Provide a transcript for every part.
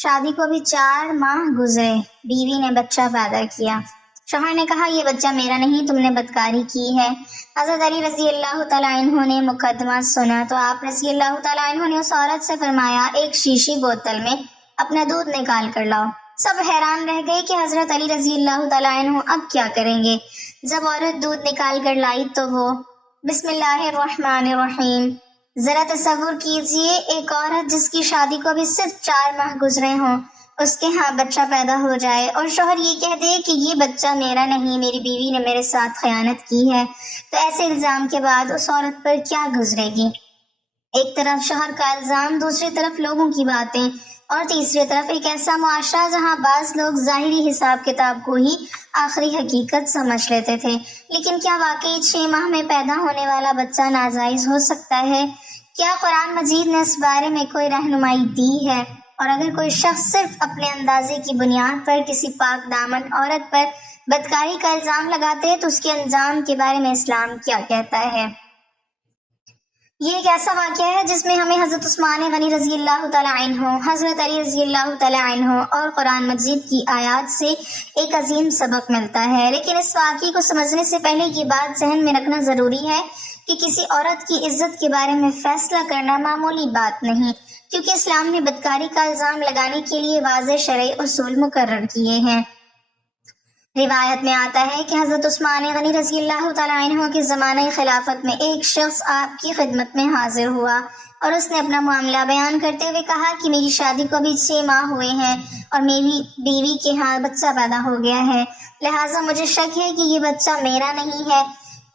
شادی کو بھی 4 ماہ گزرے، بیوی نے بچہ پیدا کیا۔ شوہر نے کہا یہ بچہ میرا نہیں، تم نے بدکاری کی ہے۔ حضرت علی رضی اللہ تعالیٰ عنہ نے مقدمہ سنا تو آپ رضی اللہ تعالیٰ عنہ نے اس عورت سے فرمایا ایک شیشی بوتل میں اپنا دودھ نکال کر لاؤ۔ سب حیران رہ گئے کہ حضرت علی رضی اللہ تعالیٰ عنہ اب کیا کریں گے۔ جب عورت دودھ نکال کر لائی تو وہ بسم اللہ الرحمن الرحیم۔ ذرا تصور کیجئے ایک عورت جس کی شادی کو بھی صرف 4 ماہ گزرے ہوں، اس کے ہاں بچہ پیدا ہو جائے اور شوہر یہ کہہ دے کہ یہ بچہ میرا نہیں، میری بیوی نے میرے ساتھ خیانت کی ہے، تو ایسے الزام کے بعد اس عورت پر کیا گزرے گی؟ ایک طرف شوہر کا الزام، دوسری طرف لوگوں کی باتیں، اور تیسری طرف ایک ایسا معاشرہ جہاں بعض لوگ ظاہری حساب کتاب کو ہی آخری حقیقت سمجھ لیتے تھے۔ لیکن کیا واقعی 6 ماہ میں پیدا ہونے والا بچہ ناجائز ہو سکتا ہے؟ کیا قرآن مجید نے اس بارے میں کوئی رہنمائی دی ہے؟ اور اگر کوئی شخص صرف اپنے اندازے کی بنیاد پر کسی پاک دامن عورت پر بدکاری کا الزام لگاتے تو اس کے انجام کے بارے میں اسلام کیا کہتا ہے؟ یہ ایک ایسا واقعہ ہے جس میں ہمیں حضرت عثمان غنی رضی اللہ تعالیٰ عنہ، حضرت علی رضی اللہ تعالیٰ عنہ اور قرآن مجید کی آیات سے ایک عظیم سبق ملتا ہے۔ لیکن اس واقعے کو سمجھنے سے پہلے یہ بات ذہن میں رکھنا ضروری ہے کہ کسی عورت کی عزت کے بارے میں فیصلہ کرنا معمولی بات نہیں، کیونکہ اسلام نے بدکاری کا الزام لگانے کے لیے واضح شرعی اصول مقرر کیے ہیں۔ روایت میں آتا ہے کہ حضرت عثمان غنی رضی اللہ تعالیٰ عنہ کے زمانہ خلافت میں ایک شخص آپ کی خدمت میں حاضر ہوا اور اس نے اپنا معاملہ بیان کرتے ہوئے کہا کہ میری شادی کو بھی 6 ماہ ہوئے ہیں اور میری بیوی کے ہاں بچہ پیدا ہو گیا ہے، لہٰذا مجھے شک ہے کہ یہ بچہ میرا نہیں ہے۔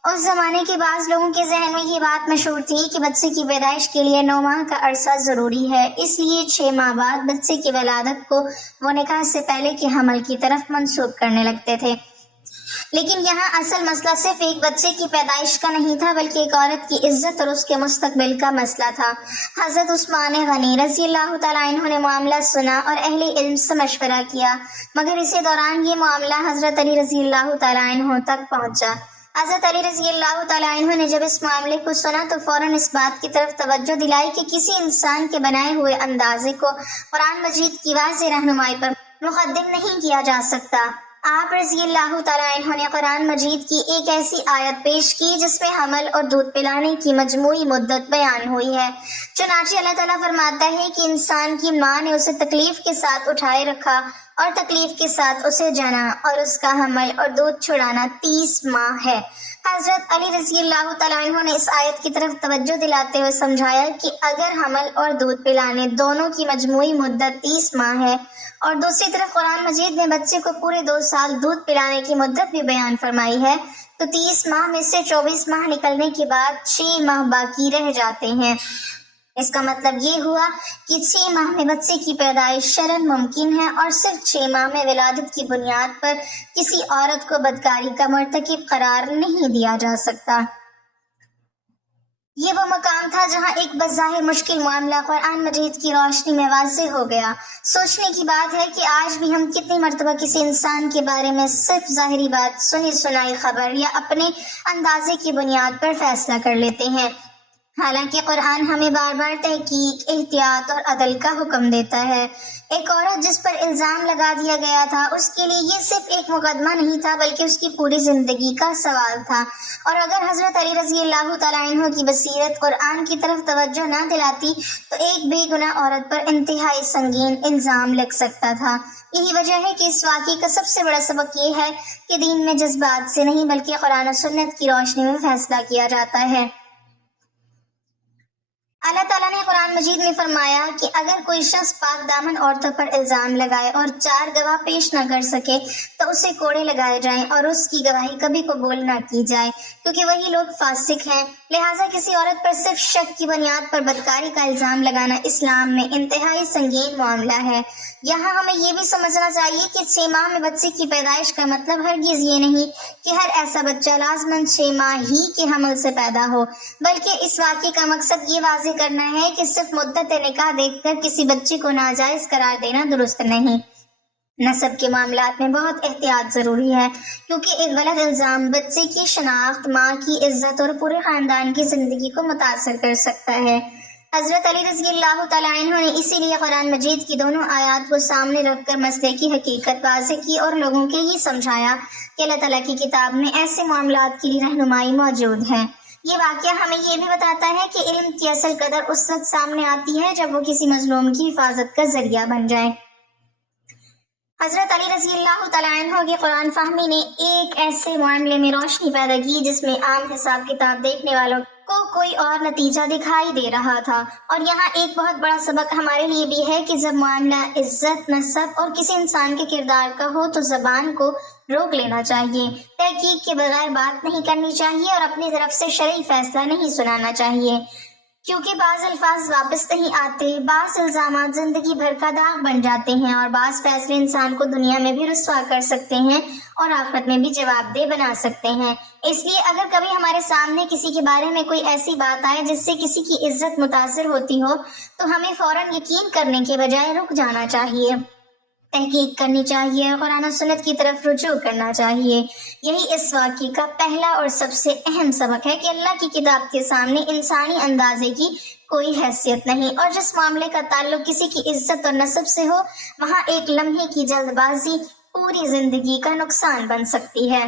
اس زمانے کے بعض لوگوں کے ذہن میں یہ بات مشہور تھی کہ بچے کی پیدائش کے لیے 9 ماہ کا عرصہ ضروری ہے، اس لیے 6 ماہ بعد بچے کی ولادت کو وہ نکاح سے پہلے کے حمل کی طرف منسوب کرنے لگتے تھے۔ لیکن یہاں اصل مسئلہ صرف ایک بچے کی پیدائش کا نہیں تھا، بلکہ ایک عورت کی عزت اور اس کے مستقبل کا مسئلہ تھا۔ حضرت عثمان غنی رضی اللہ تعالیٰ عنہ نے معاملہ سنا اور اہل علم سے مشورہ کیا، مگر اسی دوران یہ معاملہ حضرت علی رضی اللہ تعالیٰ عنہ تک پہنچا۔ حضرت علی رضی اللہ تعالیٰ عنہ نے جب اس معاملے کو سنا تو فوراً اس بات کی طرف توجہ دلائی کہ کسی انسان کے بنائے ہوئے اندازے کو قرآن مجید کی واضح رہنمائی پر مقدم نہیں کیا جا سکتا۔ آپ رضی اللہ تعالیٰ عنہ نے قرآن مجید کی ایک ایسی آیت پیش کی جس میں حمل اور دودھ پلانے کی مجموعی مدت بیان ہوئی ہے۔ چنانچہ اللہ تعالیٰ فرماتا ہے کہ انسان کی ماں نے اسے تکلیف کے ساتھ اٹھائے رکھا اور تکلیف کے ساتھ اسے جنا، اور اس کا حمل اور دودھ چھڑانا 30 ماہ ہے۔ حضرت علی رضی اللہ تعالیٰ عنہ نے اس آیت کی طرف توجہ دلاتے ہوئے سمجھایا کہ اگر حمل اور دودھ پلانے دونوں کی مجموعی مدت 30 ماہ ہے اور دوسری طرف قرآن مجید نے بچے کو پورے 2 سال دودھ پلانے کی مدت بھی بیان فرمائی ہے، تو 30 ماہ میں سے 24 ماہ نکلنے کے بعد 6 ماہ باقی رہ جاتے ہیں۔ اس کا مطلب یہ ہوا کہ 6 ماہ میں بچے کی پیدائش شرعاً ممکن ہے اور صرف 6 ماہ میں ولادت کی بنیاد پر کسی عورت کو بدکاری کا مرتکب قرار نہیں دیا جا سکتا۔ یہ وہ مقام تھا جہاں ایک بظاہر مشکل معاملہ قرآن مجید کی روشنی میں واضح ہو گیا۔ سوچنے کی بات ہے کہ آج بھی ہم کتنی مرتبہ کسی انسان کے بارے میں صرف ظاہری بات، سنی سنائی خبر یا اپنے اندازے کی بنیاد پر فیصلہ کر لیتے ہیں، حالانکہ قرآن ہمیں بار بار تحقیق، احتیاط اور عدل کا حکم دیتا ہے۔ ایک عورت جس پر الزام لگا دیا گیا تھا، اس کے لیے یہ صرف ایک مقدمہ نہیں تھا بلکہ اس کی پوری زندگی کا سوال تھا، اور اگر حضرت علی رضی اللہ تعالیٰ عنہ کی بصیرت قرآن کی طرف توجہ نہ دلاتی تو ایک بے گناہ عورت پر انتہائی سنگین الزام لگ سکتا تھا۔ یہی وجہ ہے کہ اس واقعے کا سب سے بڑا سبق یہ ہے کہ دین میں جذبات سے نہیں بلکہ قرآن و سنت کی روشنی میں فیصلہ کیا جاتا ہے۔ اللہ تعالیٰ نے قرآن مجید میں فرمایا کہ اگر کوئی شخص پاک دامن عورتوں پر الزام لگائے اور 4 گواہ پیش نہ کر سکے تو اسے کوڑے لگائے جائیں اور اس کی گواہی کبھی قبول نہ کی جائے، کیونکہ وہی لوگ فاسق ہیں۔ لہٰذا کسی عورت پر صرف شک کی بنیاد پر بدکاری کا الزام لگانا اسلام میں انتہائی سنگین معاملہ ہے۔ یہاں ہمیں یہ بھی سمجھنا چاہیے کہ 6 ماہ میں بچے کی پیدائش کا مطلب ہرگز یہ نہیں کہ ہر ایسا بچہ لازماً 6 ماہ ہی کے حمل سے پیدا ہو، بلکہ اس واقعے کا مقصد یہ واضح کرنا ہے کہ صرف مدت نکاح دیکھ کر کسی بچے کو ناجائز قرار دینا درست نہیں۔ نسب کے معاملات میں بہت احتیاط ضروری ہے، کیونکہ ایک غلط الزام بچے کی شناخت، ماں کی عزت اور پورے خاندان کی زندگی کو متاثر کر سکتا ہے۔ حضرت علی رضی اللہ تعالیٰ عنہ نے اسی لیے قرآن مجید کی دونوں آیات کو سامنے رکھ کر مسئلے کی حقیقت واضح کی اور لوگوں کے یہ سمجھایا کہ اللہ تعالیٰ کی کتاب میں ایسے معاملات کے لیے رہنمائی موجود ہے۔ یہ واقعہ ہمیں یہ بھی بتاتا ہے کہ علم کی اصل قدر اس وقت سامنے آتی ہے جب وہ کسی مظلوم کی حفاظت کا ذریعہ بن جائے۔ حضرت علی رضی اللہ تعالیٰ عنہ کی قرآن فہمی نے ایک ایسے معاملے میں روشنی پیدا کی جس میں عام حساب کتاب دیکھنے والوں کو کوئی اور نتیجہ دکھائی دے رہا تھا، اور یہاں ایک بہت بڑا سبق ہمارے لیے بھی ہے کہ جب معاملہ عزت، نسب اور کسی انسان کے کردار کا ہو تو زبان کو روک لینا چاہیے، تحقیق کے بغیر بات نہیں کرنی چاہیے اور اپنی طرف سے شرعی فیصلہ نہیں سنانا چاہیے، کیونکہ بعض الفاظ واپس نہیں آتے، بعض الزامات زندگی بھر کا داغ بن جاتے ہیں اور بعض فیصلے انسان کو دنیا میں بھی رسوا کر سکتے ہیں اور آخرت میں بھی جواب دہ بنا سکتے ہیں۔ اس لیے اگر کبھی ہمارے سامنے کسی کے بارے میں کوئی ایسی بات آئے جس سے کسی کی عزت متاثر ہوتی ہو تو ہمیں فوراً یقین کرنے کے بجائے رک جانا چاہیے، تحقیق کرنی چاہیے، قرآن و سنت کی طرف رجوع کرنا چاہیے۔ یہی اس واقعے کا پہلا اور سب سے اہم سبق ہے کہ اللہ کی کتاب کے سامنے انسانی اندازے کی کوئی حیثیت نہیں، اور جس معاملے کا تعلق کسی کی عزت اور نسب سے ہو وہاں ایک لمحے کی جلد بازی پوری زندگی کا نقصان بن سکتی ہے۔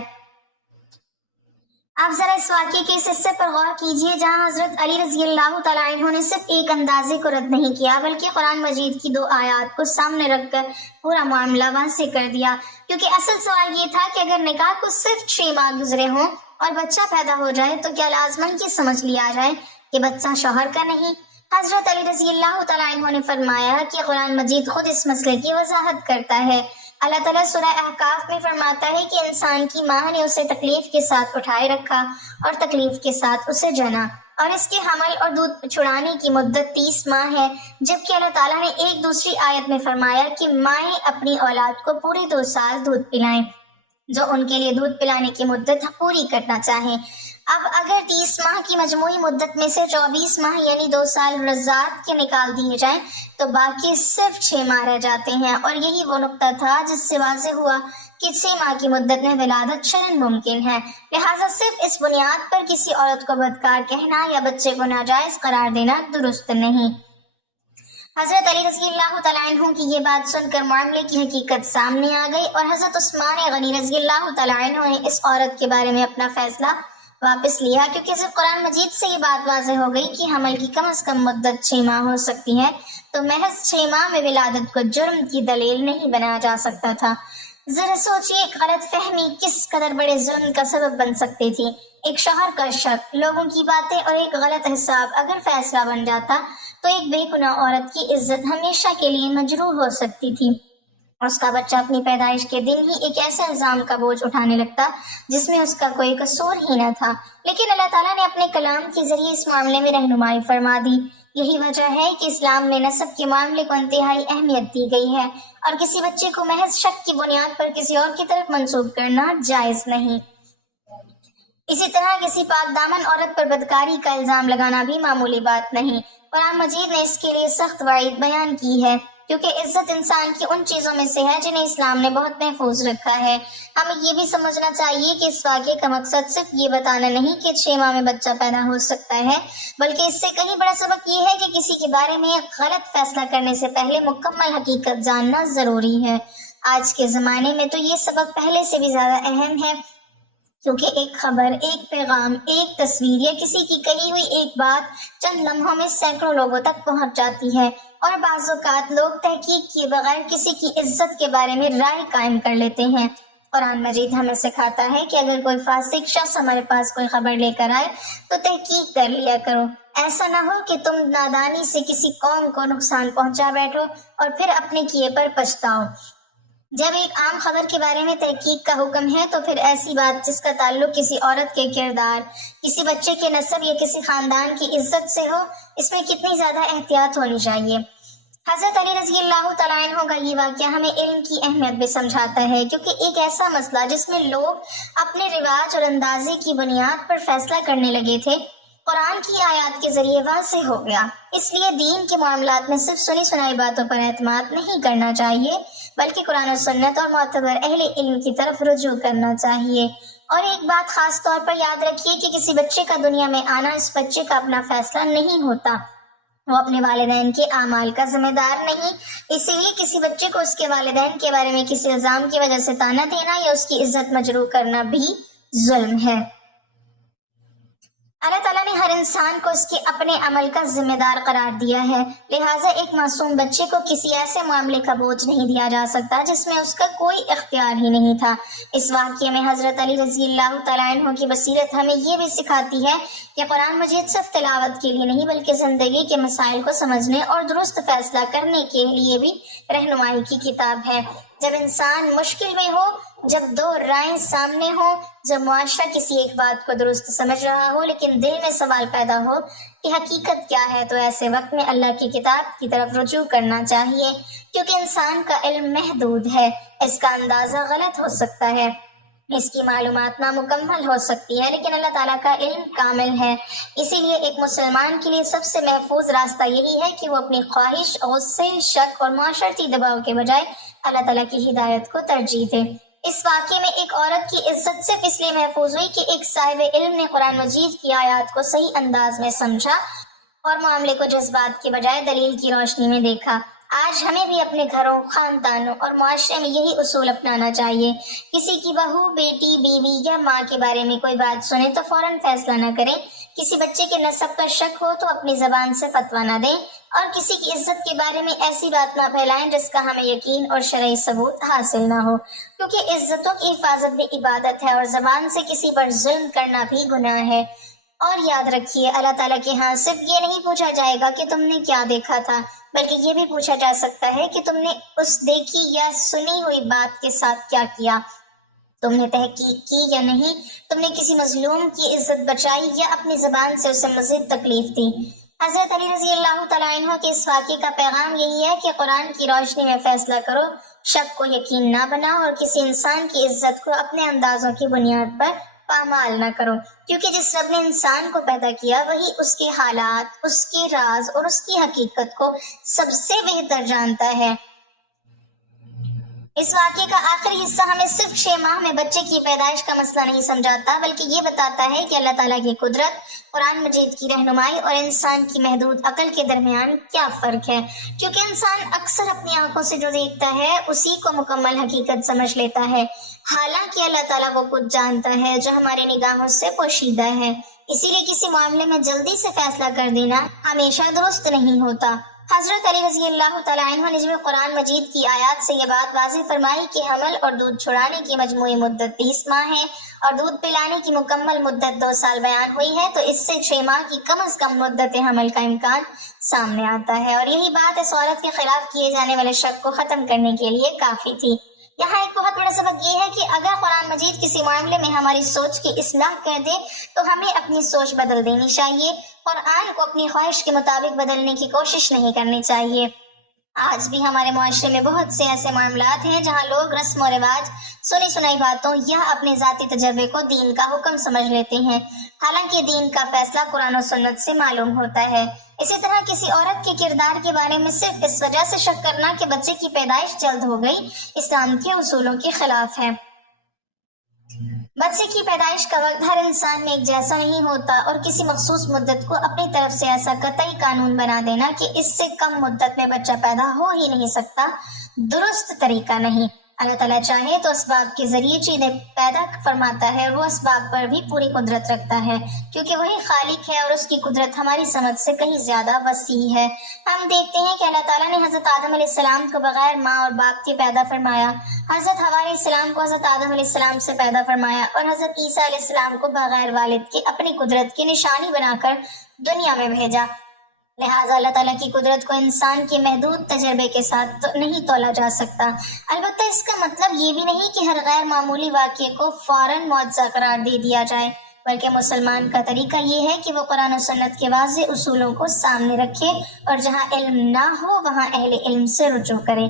آپ ذرا اس واقعے کے اس حصے پر غور کیجئے جہاں حضرت علی رضی اللہ تعالیٰ عنہ نے صرف ایک اندازے کو رد نہیں کیا بلکہ قرآن مجید کی 2 آیات کو سامنے رکھ کر پورا معاملہ واضح کر دیا، کیونکہ اصل سوال یہ تھا کہ اگر نکاح کو صرف 6 ماہ گزرے ہوں اور بچہ پیدا ہو جائے تو کیا لازماً یہ سمجھ لیا جائے کہ بچہ شوہر کا نہیں؟ حضرت علی رضی اللہ تعالیٰ عنہ نے فرمایا کہ قرآن مجید خود اس مسئلے کی وضاحت کرتا ہے۔ اللہ تعالیٰ سورہ احقاف میں فرماتا ہے کہ انسان کی ماں نے اسے تکلیف کے ساتھ اٹھائے رکھا اور تکلیف کے ساتھ اسے جنا، اور اس کے حمل اور دودھ چھڑانے کی مدت 30 ماہ ہے، جبکہ اللہ تعالیٰ نے ایک دوسری آیت میں فرمایا کہ مائیں اپنی اولاد کو پورے 2 سال دودھ پلائیں جو ان کے لیے دودھ پلانے کی مدت پوری کرنا چاہیں۔ اب اگر 30 ماہ کی مجموعی مدت میں سے 24 ماہ یعنی 2 سال رضاعت کے نکال دیے جائیں تو باقی صرف 6 ماہ رہ جاتے ہیں، اور یہی وہ نقطہ تھا جس سے واضح ہوا کہ 6 ماہ کی مدت میں ولادت شرعاً ممکن ہے، لہٰذا صرف اس بنیاد پر کسی عورت کو بدکار کہنا یا بچے کو ناجائز قرار دینا درست نہیں۔ حضرت علی رضی اللہ تعالیٰ عنہ کی یہ بات سن کر معاملے کی حقیقت سامنے آ گئی، اور حضرت عثمان غنی رضی اللہ تعالیٰ عنہ نے اس عورت کے بارے میں اپنا فیصلہ واپس لیا، کیونکہ صرف قرآن مجید سے یہ بات واضح ہو گئی کہ حمل کی کم از کم مدت 6 ماہ ہو سکتی ہے، تو محض 6 ماہ میں ولادت کو جرم کی دلیل نہیں بنایا جا سکتا تھا۔ ذرا سوچئے ایک غلط فہمی کس قدر بڑے ظلم کا سبب بن سکتی تھی۔ ایک شوہر کا شک، لوگوں کی باتیں اور ایک غلط حساب اگر فیصلہ بن جاتا تو ایک بے گناہ عورت کی عزت ہمیشہ کے لیے مجروح ہو سکتی تھی، اور اس کا بچہ اپنی پیدائش کے دن ہی ایک ایسے الزام کا بوجھ اٹھانے لگتا جس میں اس کا کوئی قصور ہی نہ تھا۔ لیکن اللہ تعالیٰ نے اپنے کلام کے ذریعے اس معاملے میں رہنمائی فرما دی۔ یہی وجہ ہے کہ اسلام میں نسب کے معاملے کو انتہائی اہمیت دی گئی ہے، اور کسی بچے کو محض شک کی بنیاد پر کسی اور کی طرف منسوب کرنا جائز نہیں۔ اسی طرح کسی پاک دامن عورت پر بدکاری کا الزام لگانا بھی معمولی بات نہیں۔ قرآن مجید نے اس کے لیے سخت وعید بیان کی ہے، کیونکہ عزت انسان کی ان چیزوں میں سے ہے جنہیں اسلام نے بہت محفوظ رکھا ہے۔ ہمیں یہ بھی سمجھنا چاہیے کہ اس واقعے کا مقصد صرف یہ بتانا نہیں کہ 6 ماہ میں بچہ پیدا ہو سکتا ہے، بلکہ اس سے کہیں بڑا سبق یہ ہے کہ کسی کے بارے میں ایک غلط فیصلہ کرنے سے پہلے مکمل حقیقت جاننا ضروری ہے۔ آج کے زمانے میں تو یہ سبق پہلے سے بھی زیادہ اہم ہے، کیونکہ ایک خبر، ایک پیغام، ایک تصویر یا کسی کی کہی ہوئی ایک بات چند لمحوں میں سینکڑوں لوگوں تک پہنچ جاتی ہے، اور بعض اوقات لوگ تحقیق کیے بغیر کسی کی عزت کے بارے میں رائے قائم کر لیتے ہیں۔ قرآن مجید ہمیں سکھاتا ہے کہ اگر کوئی فاسق شخص ہمارے پاس کوئی خبر لے کر آئے تو تحقیق کر لیا کرو، ایسا نہ ہو کہ تم نادانی سے کسی قوم کو نقصان پہنچا بیٹھو اور پھر اپنے کیے پر پچھتاؤ۔ جب ایک عام خبر کے بارے میں تحقیق کا حکم ہے تو پھر ایسی بات جس کا تعلق کسی عورت کے کردار، کسی بچے کے نسب یا کسی خاندان کی عزت سے ہو، اس میں کتنی زیادہ احتیاط ہونی چاہیے۔ حضرت علی رضی اللہ تعالیٰ عنہ کا یہ واقعہ ہمیں علم کی اہمیت بھی سمجھاتا ہے، کیونکہ ایک ایسا مسئلہ جس میں لوگ اپنے رواج اور اندازے کی بنیاد پر فیصلہ کرنے لگے تھے، قرآن کی آیات کے ذریعے واضح ہو گیا۔ اس لیے دین کے معاملات میں صرف سنی سنائی باتوں پر اعتماد نہیں کرنا چاہیے، بلکہ قرآن و سنت اور معتبر اہل علم کی طرف رجوع کرنا چاہیے۔ اور ایک بات خاص طور پر یاد رکھیے کہ کسی بچے کا دنیا میں آنا اس بچے کا اپنا فیصلہ نہیں ہوتا، وہ اپنے والدین کے اعمال کا ذمہ دار نہیں، اسی لیے کسی بچے کو اس کے والدین کے بارے میں کسی الزام کی وجہ سے طعنہ دینا یا اس کی عزت مجروح کرنا بھی ظلم ہے۔ اللہ تعالیٰ نے ہر انسان کو اس کے اپنے عمل کا ذمہ دار قرار دیا ہے، لہٰذا ایک معصوم بچے کو کسی ایسے معاملے کا بوجھ نہیں دیا جا سکتا جس میں اس کا کوئی اختیار ہی نہیں تھا۔ اس واقعے میں حضرت علی رضی اللہ تعالیٰ عنہ کی بصیرت ہمیں یہ بھی سکھاتی ہے کہ قرآن مجید صرف تلاوت کے لیے نہیں بلکہ زندگی کے مسائل کو سمجھنے اور درست فیصلہ کرنے کے لیے بھی رہنمائی کی کتاب ہے۔ جب انسان مشکل میں ہو، جب دو رائے سامنے ہوں، جب معاشرہ کسی ایک بات کو درست سمجھ رہا ہو لیکن دل میں سوال پیدا ہو کہ حقیقت کیا ہے، تو ایسے وقت میں اللہ کی کتاب کی طرف رجوع کرنا چاہیے، کیونکہ انسان کا علم محدود ہے، اس کا اندازہ غلط ہو سکتا ہے، اس کی معلومات نامکمل ہو سکتی ہے، لیکن اللہ تعالیٰ کا علم کامل ہے۔ اسی لیے ایک مسلمان کے لیے سب سے محفوظ راستہ یہی ہے کہ وہ اپنی خواہش، غصے، شک اور معاشرتی دباؤ کے بجائے اللہ تعالیٰ کی ہدایت کو ترجیح دے۔ اس واقعے میں ایک عورت کی عزت صرف اس لیے محفوظ ہوئی کہ ایک صاحب علم نے قرآن مجید کی آیات کو صحیح انداز میں سمجھا اور معاملے کو جذبات کے بجائے دلیل کی روشنی میں دیکھا۔ آج ہمیں بھی اپنے گھروں، خاندانوں اور معاشرے میں یہی اصول اپنانا چاہیے۔ کسی کی بہو، بیٹی، بیوی یا ماں کے بارے میں کوئی بات سنیں تو فوراً فیصلہ نہ کریں، کسی بچے کے نسب پر شک ہو تو اپنی زبان سے فتویٰ نہ دیں، اور کسی کی عزت کے بارے میں ایسی بات نہ پھیلائیں جس کا ہمیں یقین اور شرعی ثبوت حاصل نہ ہو، کیونکہ عزتوں کی حفاظت بھی عبادت ہے اور زبان سے کسی پر ظلم کرنا بھی گناہ ہے۔ اور یاد رکھیے، اللہ تعالیٰ کے ہاں صرف یہ نہیں پوچھا جائے گا کہ تم نے کیا دیکھا تھا، بلکہ یہ بھی پوچھا جا سکتا ہے کہ تم نے اس دیکھی یا سنی ہوئی بات کے ساتھ کیا کیا، تم نے تحقیق کی یا نہیں، تم نے کسی مظلوم کی عزت بچائی یا اپنی زبان سے اسے مزید تکلیف دی۔ حضرت علی رضی اللہ تعالیٰ عنہ کے اس واقعے کا پیغام یہی ہے کہ قرآن کی روشنی میں فیصلہ کرو، شک کو یقین نہ بناؤ اور کسی انسان کی عزت کو اپنے اندازوں کی بنیاد پر پامال نہ کرو، کیونکہ جس رب نے انسان کو پیدا کیا وہی اس کے حالات، اس کے راز اور اس کی حقیقت کو سب سے بہتر جانتا ہے۔ اس واقعے کا آخری حصہ ہمیں صرف 6 ماہ میں بچے کی پیدائش کا مسئلہ نہیں سمجھاتا، بلکہ یہ بتاتا ہے کہ اللہ تعالیٰ کی قدرت، قرآن مجید کی رہنمائی اور انسان کی محدود عقل کے درمیان کیا فرق ہے، کیونکہ انسان اکثر اپنی آنکھوں سے جو دیکھتا ہے اسی کو مکمل حقیقت سمجھ لیتا ہے، حالانکہ اللہ تعالیٰ وہ کچھ جانتا ہے جو ہماری نگاہوں سے پوشیدہ ہے۔ اسی لیے کسی معاملے میں جلدی سے فیصلہ کر دینا ہمیشہ درست نہیں ہوتا۔ حضرت علی رضی اللہ تعالیٰ عنہ نے جب قرآن مجید کی آیات سے یہ بات واضح فرمائی کہ حمل اور دودھ چھڑانے کی مجموعی مدت 30 ماہ ہے اور دودھ پلانے کی مکمل مدت 2 سال بیان ہوئی ہے، تو اس سے 6 ماہ کی کم از کم مدت حمل کا امکان سامنے آتا ہے، اور یہی بات اس عورت کے خلاف کیے جانے والے شک کو ختم کرنے کے لیے کافی تھی۔ یہاں ایک بہت بڑا سبق یہ ہے کہ اگر قرآن مجید کسی معاملے میں ہماری سوچ کی اصلاح کر دے تو ہمیں اپنی سوچ بدل دینی چاہیے، قرآن کو اپنی خواہش کے مطابق بدلنے کی کوشش نہیں کرنی چاہیے۔ آج بھی ہمارے معاشرے میں بہت سے ایسے معاملات ہیں جہاں لوگ رسم و رواج، سنی سنائی باتوں یا اپنے ذاتی تجربے کو دین کا حکم سمجھ لیتے ہیں، حالانکہ دین کا فیصلہ قرآن و سنت سے معلوم ہوتا ہے۔ اسی طرح کسی عورت کے کردار کے بارے میں صرف اس وجہ سے شک کرنا کہ بچے کی پیدائش جلد ہو گئی، اسلام کے اصولوں کے خلاف ہے۔ بچے کی پیدائش کا وقت ہر انسان میں ایک جیسا نہیں ہوتا، اور کسی مخصوص مدت کو اپنی طرف سے ایسا قطعی قانون بنا دینا کہ اس سے کم مدت میں بچہ پیدا ہو ہی نہیں سکتا، درست طریقہ نہیں۔ اللہ تعالیٰ چاہے تو اسباب کے ذریعے چیزیں پیدا فرماتا ہے، اور وہ اسباب پر بھی پوری قدرت رکھتا ہے، کیونکہ وہی خالق ہے اور اس کی قدرت ہماری سمجھ سے کہیں زیادہ وسیع ہے۔ ہم دیکھتے ہیں کہ اللہ تعالیٰ نے حضرت آدم علیہ السلام کو بغیر ماں اور باپ کے پیدا فرمایا، حضرت حوا علیہ السلام کو حضرت آدم علیہ السلام سے پیدا فرمایا، اور حضرت عیسیٰ علیہ السلام کو بغیر والد کے اپنی قدرت کی نشانی بنا کر دنیا میں بھیجا۔ لہٰذا اللہ تعالیٰ کی قدرت کو انسان کے محدود تجربے کے ساتھ نہیں تولا جا سکتا۔ البتہ اس کا مطلب یہ بھی نہیں کہ ہر غیر معمولی واقعے کو فوراً معجزہ قرار دے دیا جائے، بلکہ مسلمان کا طریقہ یہ ہے کہ وہ قرآن و سنت کے واضح اصولوں کو سامنے رکھے، اور جہاں علم نہ ہو وہاں اہل علم سے رجوع کرے۔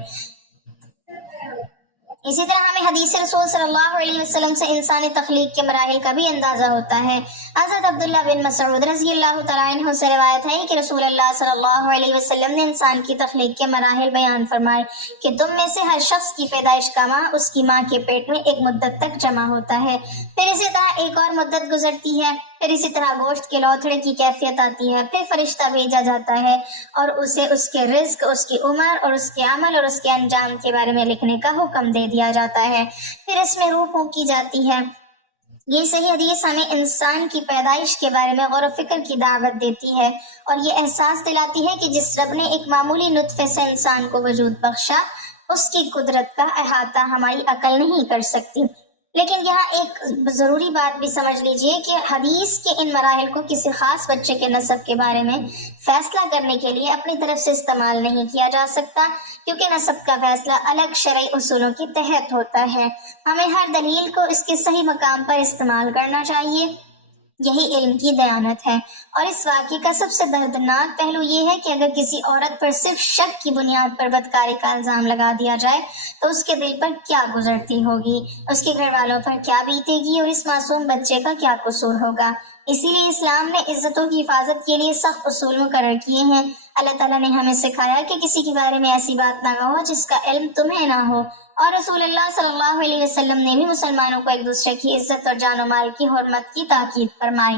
اسی طرح ہمیں حدیث رسول صلی اللہ علیہ وسلم سے انسانی تخلیق کے مراحل کا بھی اندازہ ہوتا ہے۔ حضرت عبداللہ بن مسعود رضی اللہ تعالیٰ عنہ سے روایت ہے کہ رسول اللہ صلی اللہ علیہ وسلم نے انسان کی تخلیق کے مراحل بیان فرمائے کہ تم میں سے ہر شخص کی پیدائش کا ماہ اس کی ماں کے پیٹ میں ایک مدت تک جمع ہوتا ہے، پھر اسی طرح ایک اور مدت گزرتی ہے، پھر اسی طرح گوشت کے لوتھڑے کی کیفیت آتی ہے، پھر فرشتہ بھیجا جاتا ہے اور اسے اس کے رزق، اس کی عمر اور اس کے عمل اور اس کے انجام کے بارے میں لکھنے کا حکم دے دیا جاتا ہے، پھر اس میں روح پھونکی جاتی ہے۔ یہ صحیح حدیث ہمیں انسان کی پیدائش کے بارے میں غور و فکر کی دعوت دیتی ہے اور یہ احساس دلاتی ہے کہ جس رب نے ایک معمولی نطفے سے انسان کو وجود بخشا، اس کی قدرت کا احاطہ ہماری عقل نہیں کر سکتی۔ لیکن یہاں ایک ضروری بات بھی سمجھ لیجئے کہ حدیث کے ان مراحل کو کسی خاص بچے کے نسب کے بارے میں فیصلہ کرنے کے لیے اپنی طرف سے استعمال نہیں کیا جا سکتا، کیونکہ نسب کا فیصلہ الگ شرعی اصولوں کے تحت ہوتا ہے۔ ہمیں ہر دلیل کو اس کے صحیح مقام پر استعمال کرنا چاہیے، یہی علم کی دیانت ہے۔ اور اس واقعے کا سب سے دردناک پہلو یہ ہے کہ اگر کسی عورت پر صرف شک کی بنیاد پر بدکاری کا الزام لگا دیا جائے تو اس کے دل پر کیا گزرتی ہوگی، اس کے گھر والوں پر کیا بیتے گی اور اس معصوم بچے کا کیا قصور ہوگا۔ اسی لیے اسلام نے عزتوں کی حفاظت کے لیے سخت اصول مقرر کیے ہیں۔ اللہ تعالیٰ نے ہمیں سکھایا کہ کسی کے بارے میں ایسی بات نہ کہو جس کا علم تمہیں نہ ہو، اور رسول اللہ صلی اللہ علیہ وسلم نے بھی مسلمانوں کو ایک دوسرے کی عزت اور جان و مال کی حرمت کی تاکید فرمائی۔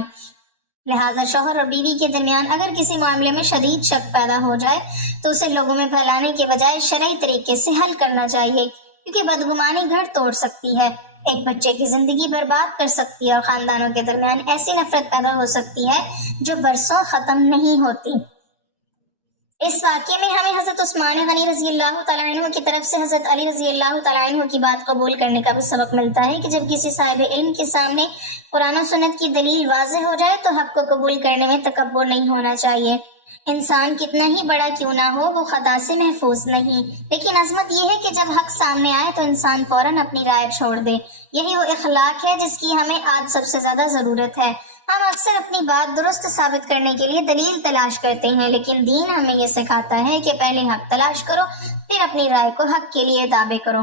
لہٰذا شوہر اور بیوی کے درمیان اگر کسی معاملے میں شدید شک پیدا ہو جائے تو اسے لوگوں میں پھیلانے کے بجائے شرعی طریقے سے حل کرنا چاہیے، کیونکہ بدگمانی گھر توڑ سکتی ہے، ایک بچے کی زندگی برباد کر سکتی ہے اور خاندانوں کے درمیان ایسی نفرت پیدا ہو سکتی ہے جو برسوں ختم نہیں ہوتی۔ اس واقعے میں ہمیں حضرت عثمان غنی رضی اللہ تعالیٰ عنہ کی طرف سے حضرت علی رضی اللہ تعالیٰ عنہ کی بات قبول کرنے کا بھی سبق ملتا ہے کہ جب کسی صاحب علم کے سامنے قرآن و سنت کی دلیل واضح ہو جائے تو حق کو قبول کرنے میں تکبر نہیں ہونا چاہیے۔ انسان کتنا ہی بڑا کیوں نہ ہو وہ خطا سے محفوظ نہیں، لیکن عظمت یہ ہے کہ جب حق سامنے آئے تو انسان فوراً اپنی رائے چھوڑ دے۔ یہی وہ اخلاق ہے جس کی ہمیں آج سب سے زیادہ ضرورت ہے۔ ہم اکثر اپنی بات درست ثابت کرنے کے لیے دلیل تلاش کرتے ہیں، لیکن دین ہمیں یہ سکھاتا ہے کہ پہلے حق تلاش کرو، پھر اپنی رائے کو حق کے لیے تابع کرو۔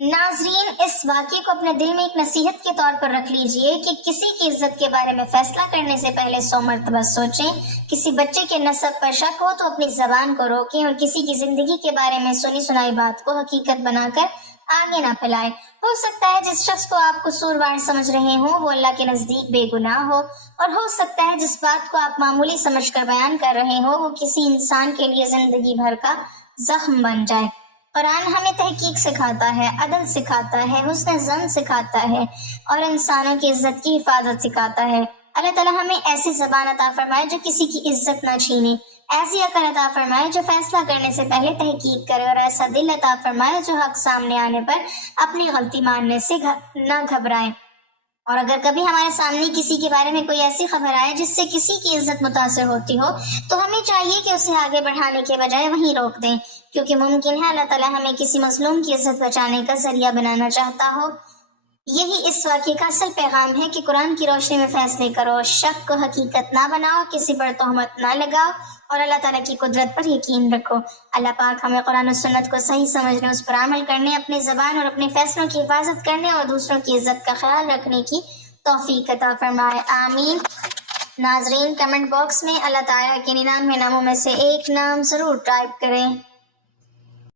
ناظرین، اس واقعے کو اپنے دل میں ایک نصیحت کے طور پر رکھ لیجئے کہ کسی کی عزت کے بارے میں فیصلہ کرنے سے پہلے 100 مرتبہ سوچیں۔ کسی بچے کے نسب پر شک ہو تو اپنی زبان کو روکیں اور کسی کی زندگی کے بارے میں سنی سنائی بات کو حقیقت بنا کر آگے نہ پھیلائیں۔ ہو سکتا ہے جس شخص کو آپ قصوروار سمجھ رہے ہوں وہ اللہ کے نزدیک بے گناہ ہو، اور ہو سکتا ہے جس بات کو آپ معمولی سمجھ کر بیان کر رہے ہوں وہ کسی انسان کے لیے زندگی بھر کا زخم بن جائے۔ قرآن ہمیں تحقیق سکھاتا ہے، عدل سکھاتا ہے، حسن ظن سکھاتا ہے اور انسانوں کی عزت کی حفاظت سکھاتا ہے۔ اللہ تعالیٰ ہمیں ایسی زبان عطا فرمائے جو کسی کی عزت نہ چھینے، ایسی عقل عطا فرمائے جو فیصلہ کرنے سے پہلے تحقیق کرے، اور ایسا دل عطا فرمائے جو حق سامنے آنے پر اپنی غلطی ماننے سے نہ گھبرائے۔ اور اگر کبھی ہمارے سامنے کسی کے بارے میں کوئی ایسی خبر آئے جس سے کسی کی عزت متاثر ہوتی ہو تو ہمیں چاہیے کہ اسے آگے بڑھانے کے بجائے وہیں روک دیں، کیونکہ ممکن ہے اللہ تعالیٰ ہمیں کسی مظلوم کی عزت بچانے کا ذریعہ بنانا چاہتا ہو۔ یہی اس واقعے کا اصل پیغام ہے کہ قرآن کی روشنی میں فیصلے کرو، شک کو حقیقت نہ بناؤ، کسی پر تہمت نہ لگاؤ اور اللہ تعالیٰ کی قدرت پر یقین رکھو۔ اللہ پاک ہمیں قرآن و سنت کو صحیح سمجھنے، اس پر عمل کرنے، اپنی زبان اور اپنے فیصلوں کی حفاظت کرنے اور دوسروں کی عزت کا خیال رکھنے کی توفیق عطا فرمائے، آمین۔ ناظرین، کمنٹ باکس میں اللہ تعالیٰ کے 99 ناموں میں سے ایک نام ضرور ٹائپ کریں۔